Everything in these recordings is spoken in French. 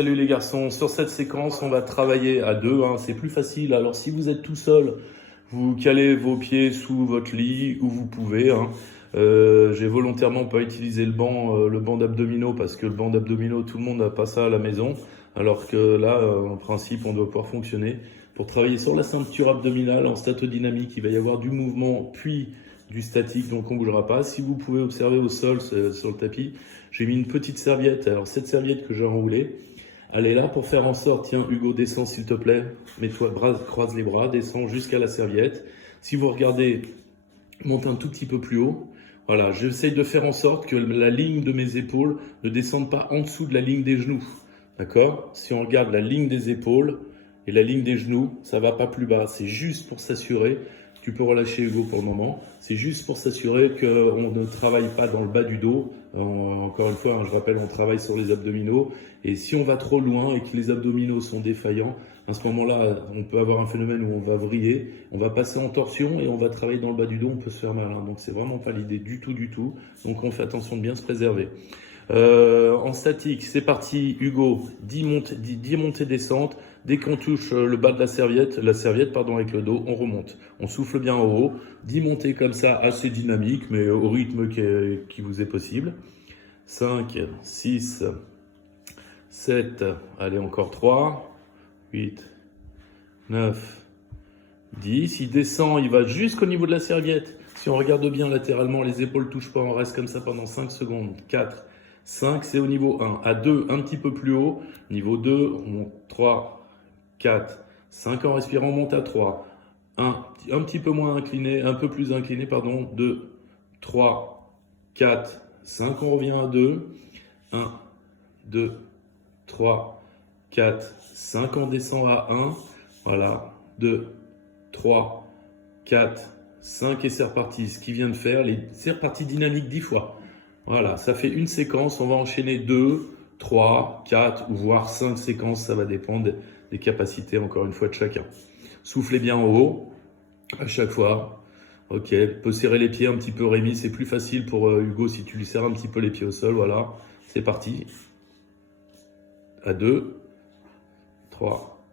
Salut les garçons, sur cette séquence on va travailler à deux, hein. C'est plus facile. Alors si vous êtes tout seul, vous calez vos pieds sous votre lit où vous pouvez, hein. J'ai volontairement pas utilisé le banc d'abdominaux parce que le banc d'abdominaux tout le monde n'a pas ça à la maison, alors que là en principe on doit pouvoir fonctionner. Pour travailler sur la ceinture abdominale en statodynamique, il va y avoir du mouvement puis du statique, donc on bougera pas. Si vous pouvez observer au sol sur le tapis, j'ai mis une petite serviette. Alors cette serviette que j'ai enroulée, elle est là pour faire en sorte, tiens Hugo, descends s'il te plaît, mets-toi, croise les bras, descends jusqu'à la serviette. Si vous regardez, monte un tout petit peu plus haut. Voilà, j'essaye de faire en sorte que la ligne de mes épaules ne descende pas en dessous de la ligne des genoux. D'accord? Si on regarde la ligne des épaules et la ligne des genoux, ça va pas plus bas. C'est juste pour s'assurer, tu peux relâcher Hugo pour le moment, c'est juste pour s'assurer qu'on ne travaille pas dans le bas du dos. Encore une fois, hein, je rappelle, on travaille sur les abdominaux. Et si on va trop loin et que les abdominaux sont défaillants, à ce moment-là, on peut avoir un phénomène où on va vriller, on va passer en torsion et on va travailler dans le bas du dos, on peut se faire mal, hein. Donc c'est vraiment pas l'idée du tout, du tout. Donc on fait attention de bien se préserver. En statique, c'est parti, Hugo, 10 montées descentes. Dès qu'on touche le bas de la serviette avec le dos, on remonte. On souffle bien en haut. 10 montées comme ça, assez dynamiques, mais au rythme qui vous est possible. 5, 6, 7, allez encore 3, 8, 9, 10. Il descend, il va jusqu'au niveau de la serviette. Si on regarde bien latéralement, les épaules ne touchent pas, on reste comme ça pendant 5 secondes. 4, 5, c'est au niveau 1. À 2, un petit peu plus haut. Niveau 2, on monte 3, 4, 5 en respirant, on monte à 3. 1, un petit peu moins incliné, un peu plus incliné, pardon. 2, 3, 4, 5, on revient à 2. 1, 2, 3, 4, 5, on descend à 1. Voilà, 2, 3, 4, 5 et c'est reparti. Ce qu'il vient de faire, c'est reparti dynamique 10 fois. Voilà, ça fait une séquence. On va enchaîner 2, 3, 4 ou voire 5 séquences. Ça va dépendre des capacités, encore une fois, de chacun. Soufflez bien en haut à chaque fois. Ok, peut serrer les pieds un petit peu, Rémi. C'est plus facile pour Hugo si tu lui serres un petit peu les pieds au sol. Voilà, c'est parti. À 2, 3,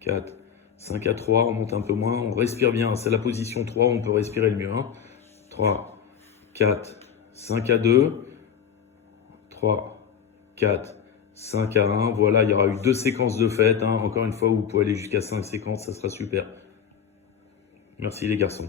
4, 5 à 3, on monte un peu moins, on respire bien, c'est la position 3, on peut respirer le mieux. 3, 4, 5 à 2, 3, 4, 5 à 1. Voilà, il y aura eu 2 séquences de fête. Encore une fois, vous pouvez aller jusqu'à 5 séquences, ça sera super. Merci les garçons.